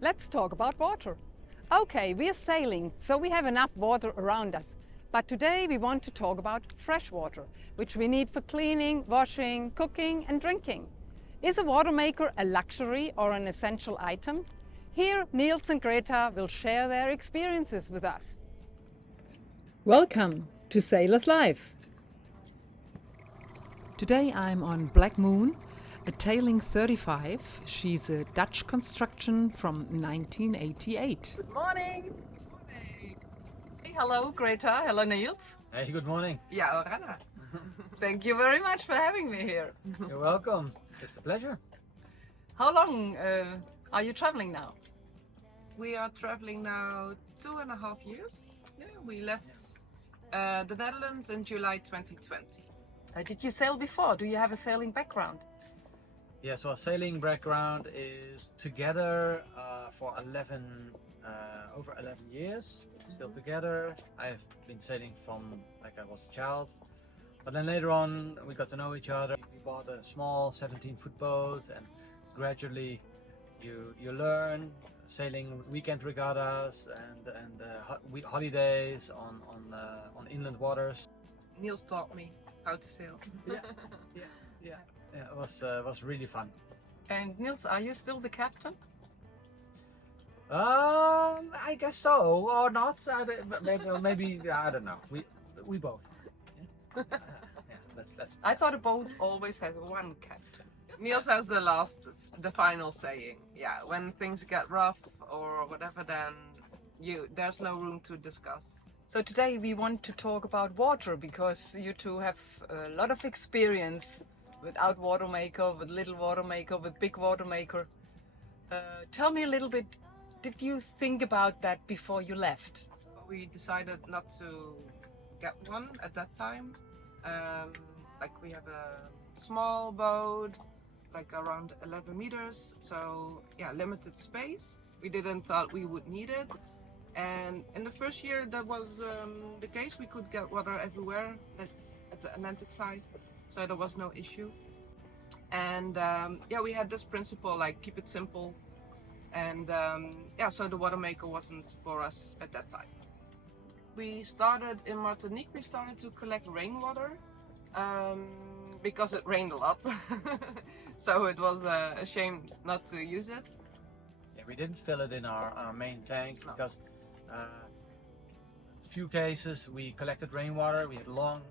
Let's talk about water. Okay, we're sailing, so we have enough water around us. But today we want to talk about fresh water, which we need for cleaning, washing, cooking and drinking. Is a water maker a luxury or an essential item? Here, Niels and Greta will share their experiences with us. Welcome to Sailor's Life. Today I'm on Black Moon, a Tailing 35. She's a Dutch construction from 1988. Good morning. Hey, hello Greta, hello Niels. Hey, good morning. Ja, Orana. Thank you very much for having me here. You're welcome. It's a pleasure. How long are you traveling now? We are traveling now 2.5 years. Yeah, we left the Netherlands in July 2020. Did you sail before? Do you have a sailing background? Yeah, so our sailing background is together for over 11 years. Still together. I've been sailing from like I was a child. But then later on we got to know each other. We bought a small 17-foot boat and gradually you learn sailing weekend regattas and holidays on inland waters. Niels taught me how to sail. Yeah, it was really fun. And Niels, are you still the captain? I guess so, or not. Maybe I don't know. We both. Yeah. Let's. I thought a boat always has one captain. Niels has the final saying. Yeah, when things get rough or whatever, then there's no room to discuss. So today we want to talk about water because you two have a lot of experience without water maker, with little water maker, with big water maker. Tell me a little bit, did you think about that before you left? We decided not to get one at that time. Like we have a small boat, like around 11 meters. So yeah, limited space. We didn't thought we would need it. And in the first year that was the case. We could get water everywhere at the Atlantic side, so there was no issue. And yeah, we had this principle, like keep it simple. And yeah, so the water maker wasn't for us at that time. We started in Martinique, we started to collect rainwater because it rained a lot. So it was a shame not to use it. Yeah, we didn't fill it in our main tank because few cases we collected rainwater. We had long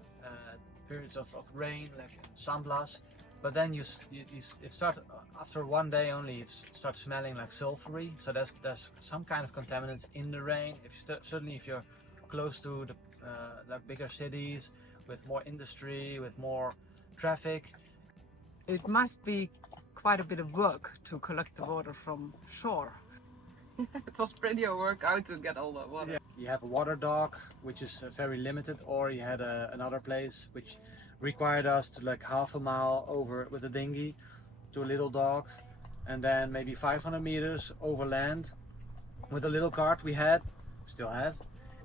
periods of rain, like San Blas, but then it started after one day only. It starts smelling like sulfury. So there's some kind of contaminants in the rain. Certainly if you're close to the like bigger cities with more industry, with more traffic. It must be quite a bit of work to collect the water from shore. It was pretty a workout to get all the water. Yeah. You have a water dock, which is very limited, or you had another place which required us to like half a mile over with a dinghy to a little dock, and then maybe 500 meters over land with a little cart we still have,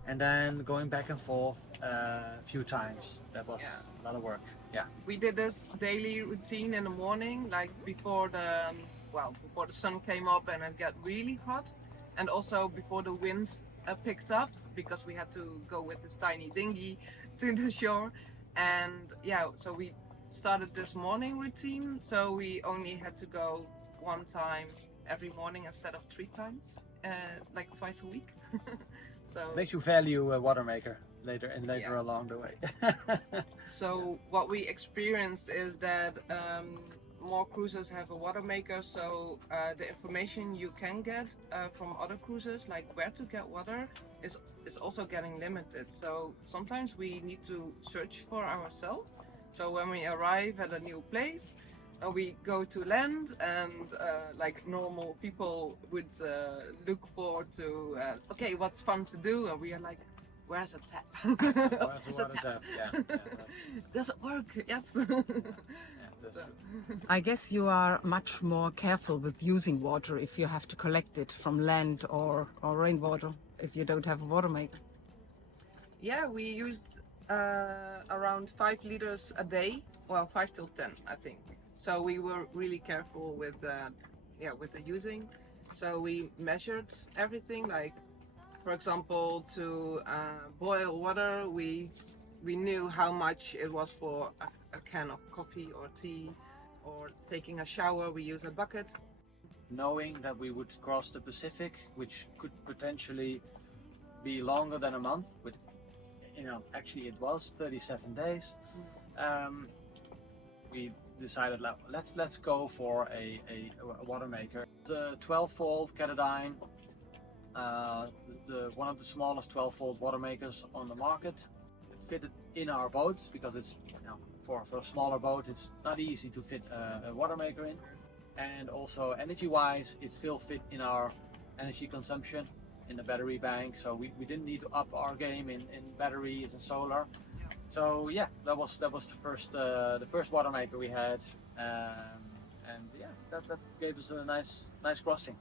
and then going back and forth a few times. That was a lot of work. Yeah. We did this daily routine in the morning, like before the sun came up and it got really hot, and also before the wind picked up, because we had to go with this tiny dinghy to the shore. And yeah, so we started this morning routine, so we only had to go one time every morning instead of 3 times, like twice a week. So makes you value a water maker later along the way. So what we experienced is that more cruises have a water maker, so the information you can get from other cruises, like where to get water, is also getting limited. So sometimes we need to search for ourselves. So when we arrive at a new place, we go to land, and like normal people would look forward to okay, what's fun to do, and we are like, where's a tap? Where's the water tap? Yeah. Does it work? Yes. So. I guess you are much more careful with using water if you have to collect it from land or rainwater if you don't have a water maker. Yeah, we used around 5 liters a day, well 5 till 10 I think. So we were really careful with the using. So we measured everything, like for example, to boil water, we knew how much it was for a can of coffee or tea, or taking a shower, we use a bucket. Knowing that we would cross the Pacific, which could potentially be longer than a month, but actually it was 37 days. We decided let's go for a water maker. The 12-volt Ketadine, one of the smallest 12-volt water makers on the market. It fitted in our boat because it's for a smaller boat it's not easy to fit a water maker in, and also energy-wise it still fit in our energy consumption in the battery bank. So we didn't need to up our game in batteries and solar. So yeah, that was the first water maker we had, and yeah, that gave us a nice crossing.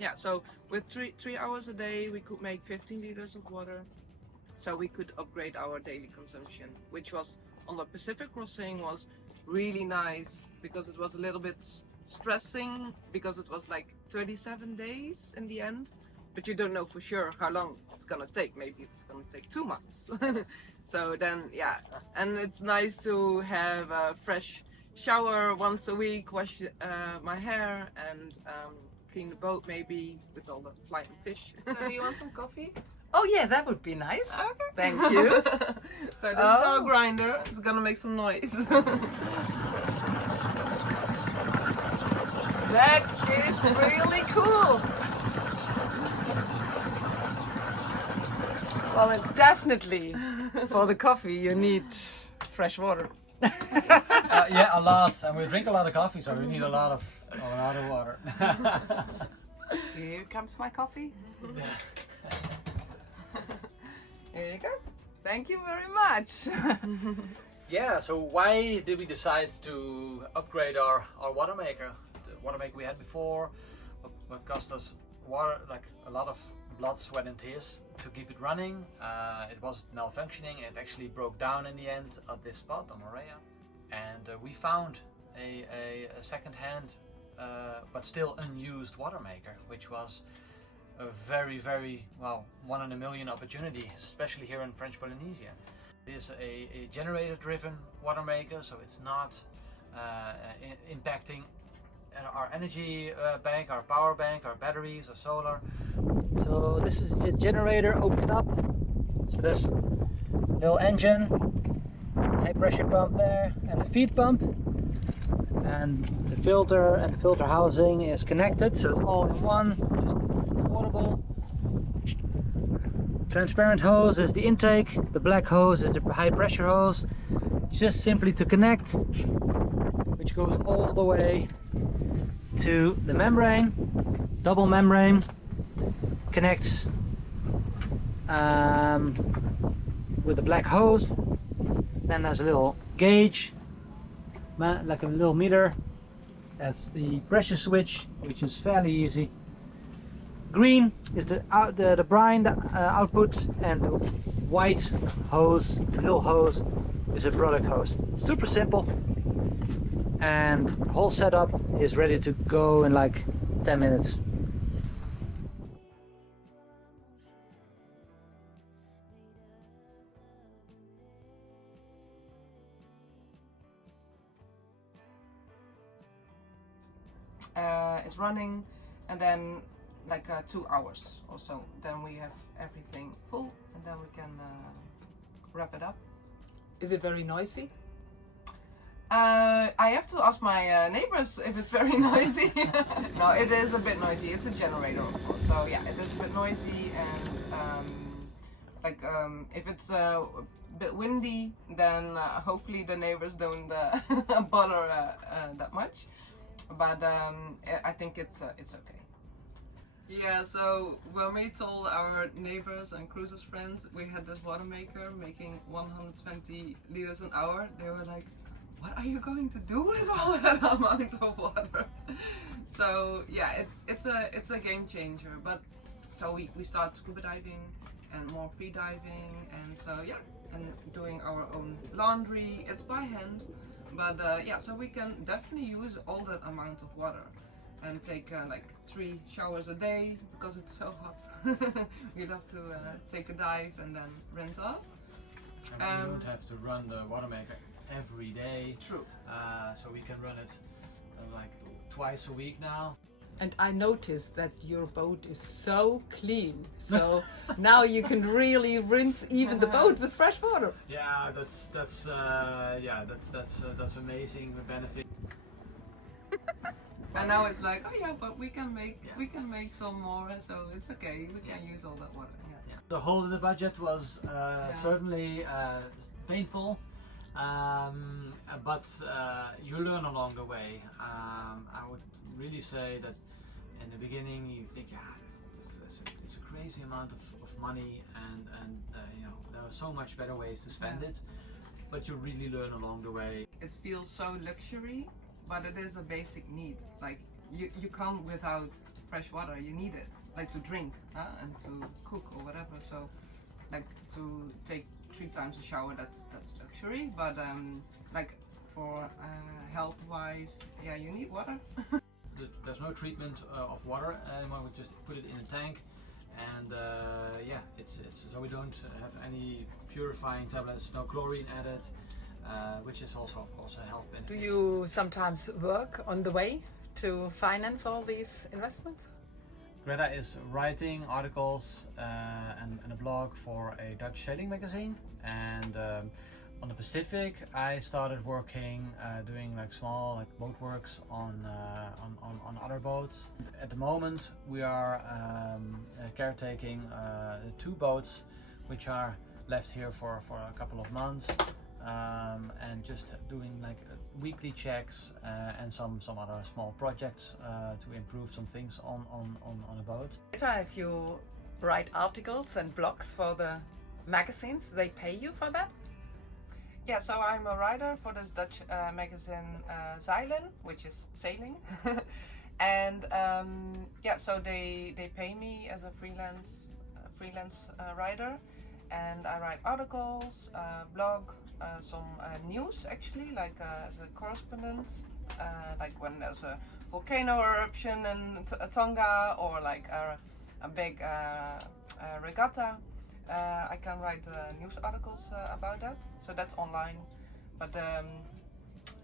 Yeah, so with 3 hours a day we could make 15 liters of water, so we could upgrade our daily consumption, which was on the Pacific crossing was really nice because it was a little bit stressing because it was like 37 days in the end, but you don't know for sure how long it's gonna take. Maybe it's gonna take 2 months. So then, yeah, and it's nice to have a fresh shower once a week, wash my hair, and clean the boat maybe with all the flying fish. So do you want some coffee? Oh yeah, that would be nice. Okay. Thank you. So this is our grinder. It's gonna make some noise. That is really cool. Well, and definitely for the coffee you need fresh water. Yeah, a lot, and we drink a lot of coffee, so we need a lot of water. Here comes my coffee. There you go. Thank you very much. Yeah, so why did we decide to upgrade our water maker? The water maker we had before, what cost us water, like a lot of blood, sweat and tears to keep it running. It was malfunctioning. It actually broke down in the end at this spot on Morea, and we found a second-hand but still unused water maker, which was a very well, 1 in a million opportunity, especially here in French Polynesia. It is a generator-driven water maker, so it's not impacting our energy bank, our power bank, our batteries, our solar. So this is the generator opened up. So there's a little engine, high pressure pump there, and a feed pump. And the filter and the filter housing is connected, so it's all in one, just portable. Transparent hose is the intake, the black hose is the high pressure hose. Just simply to connect, which goes all the way to the membrane, double membrane, connects with the black hose. Then there's a little gauge, like a little meter. That's the pressure switch, which is fairly easy. Green is the brine output, and the white hose, the little hose, is a product hose. Super simple, and the whole setup is ready to go in like 10 minutes. It's running, and then like 2 hours or so, then we have everything full, and then we can wrap it up. Is it very noisy? I have to ask my neighbors if it's very noisy. No, it is a bit noisy. It's a generator, of course. So yeah, it is a bit noisy, and if it's a bit windy, then hopefully the neighbors don't bother that much. But I think it's okay. Yeah, so when we told our neighbors and cruisers friends we had this water maker making 120 liters an hour, they were like, what are you going to do with all that amount of water? So yeah, it's a game changer. But so we started scuba diving and more free diving, and so yeah, and doing our own laundry. It's by hand, but yeah, so we can definitely use all that amount of water. and take like 3 showers a day because it's so hot. We love to take a dive and then rinse off. And we don't have to run the water maker every day. True. So we can run it like twice a week now. And I noticed that your boat is so clean. So now you can really rinse even the boat with fresh water. Yeah, that's amazing. The benefit. And now it's like, oh yeah, but we can make some more, so it's okay. We can use all that water. Yeah. The hole in the budget was certainly painful, but you learn along the way. I would really say that in the beginning you think, it's a crazy amount of money, and you know, there are so much better ways to spend it, but you really learn along the way. It feels so luxury, but it is a basic need. Like you can't without fresh water. You need it, like to drink and to cook or whatever. So, like to take 3 times a shower, that's luxury. But like for health-wise, yeah, you need water. There's no treatment of water anymore. We just put it in a tank, and it's so we don't have any purifying tablets, no chlorine added, which is also of course a health benefit. Do you sometimes work on the way to finance all these investments? Greta is writing articles and a blog for a Dutch sailing magazine, and on the Pacific I started working doing like small boat works on other boats. At the moment we are caretaking 2 boats which are left here for a couple of months, and just doing like weekly checks and some other small projects to improve some things on a boat. If you write articles and blogs for the magazines, they pay you for that? Yeah, so I'm a writer for this Dutch magazine Zeilen, which is sailing. And yeah, so they pay me as a freelance writer, and I write articles, blog, some news actually, like as a correspondent, like when there's a volcano eruption in Tonga, or like a big regatta. I can write news articles about that, so that's online. But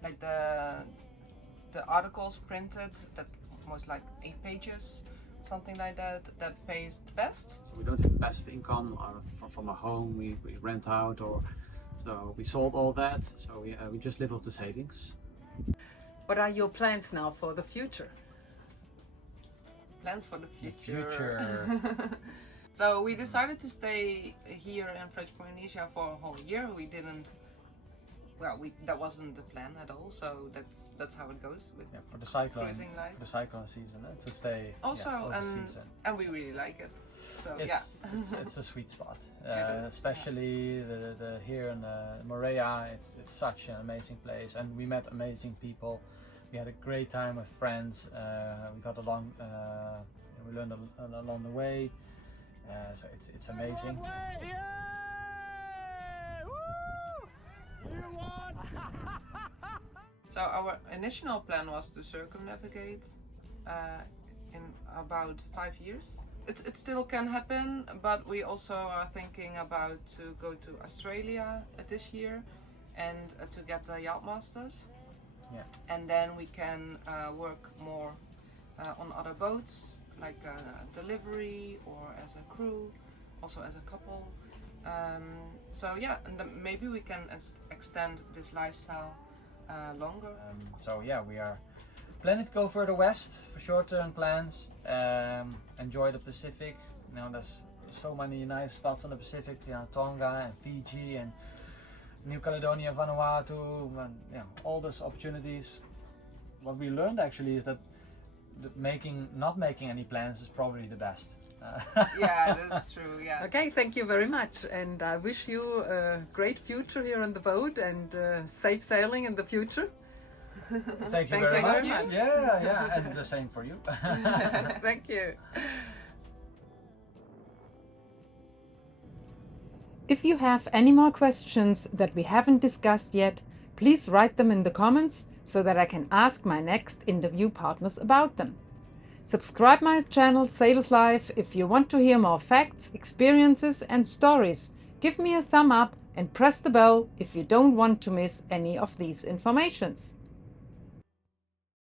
like the articles printed, that most like 8 pages, something like that, that pays the best. So we don't have passive income from our home. We rent out, or so we sold all that. So we just live off the savings. What are your plans now for the future? Plans for the future. So we decided to stay here in French Polynesia for a whole year. We didn't. Well, that wasn't the plan at all. So that's how it goes with for the cyclone, cruising life. For the cyclone season, to stay. Also, season. And we really like it. So it's a sweet spot. Especially the here in Moorea. It's such an amazing place, and we met amazing people. We had a great time with friends. We got along. We learned along the way. So it's amazing. So our initial plan was to circumnavigate in about 5 years. It still can happen, but we also are thinking about to go to Australia this year and to get the yacht masters. Yeah. And then we can work more on other boats, like delivery or as a crew, also as a couple. So yeah, and then maybe we can extend this lifestyle longer. So yeah, we are planning to go further west for short-term plans. Enjoy the Pacific. You know, there's so many nice spots on the Pacific. You know, Tonga and Fiji and New Caledonia, Vanuatu, and all those opportunities. What we learned actually is that not making any plans is probably the best. Yeah, that's true. Yeah. Okay, thank you very much, and I wish you a great future here on the boat and safe sailing in the future. Thank you very much. Yeah, and the same for you. Thank you. If you have any more questions that we haven't discussed yet, please write them in the comments so that I can ask my next interview partners about them. Subscribe my channel Sailor's Life if you want to hear more facts, experiences and stories. Give me a thumb up and press the bell if you don't want to miss any of these informations.